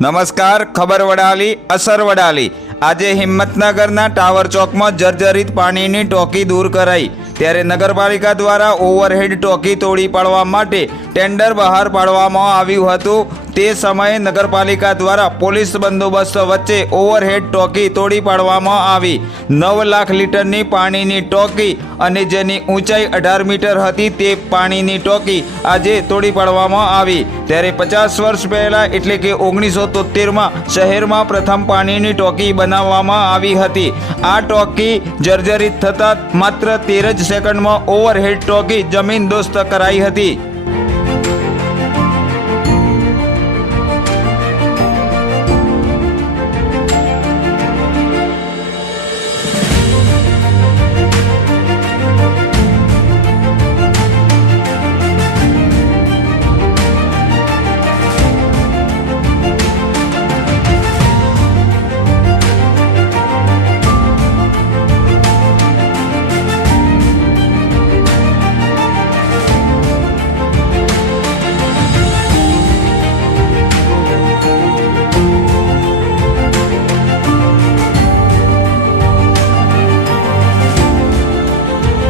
નમસ્કાર, ખબર વડાલી, અસર વડાલી। આજે હિંમતનગરના ટાવર ચોકમાં જર્જરિત પાણીની ટાંકી દૂર કરાઈ, ત્યારે નગરપાલિકા દ્વારા ઓવરહેડ ટાંકી તોડી પાડવા માટે ટેન્ડર બહાર પાડવામાં આવ્યું હતું। તે સમયે નગરપાલિકા દ્વારા પોલીસ બંદોબસ્ત વચ્ચે ઓવરહેડ ટાંકી તોડી પાડવામાં આવી। 9 લાખ લીટરની પાણીની ટાંકી અને જેની ઊંચાઈ 18 મીટર હતી તે પાણીની ટાંકી આજે તોડી પાડવામાં આવી। ત્યારે 50 વર્ષ પહેલાં એટલે કે 1973માં શહેરમાં પ્રથમ પાણીની ટાંકી બનાવવામાં આવી હતી। આ ટાંકી જર્જરિત થતાં માત્ર 13 જ સેકન્ડમાં ઓવરહેડ ટાંકી જમીનદોસ્ત કરાઈ હતી।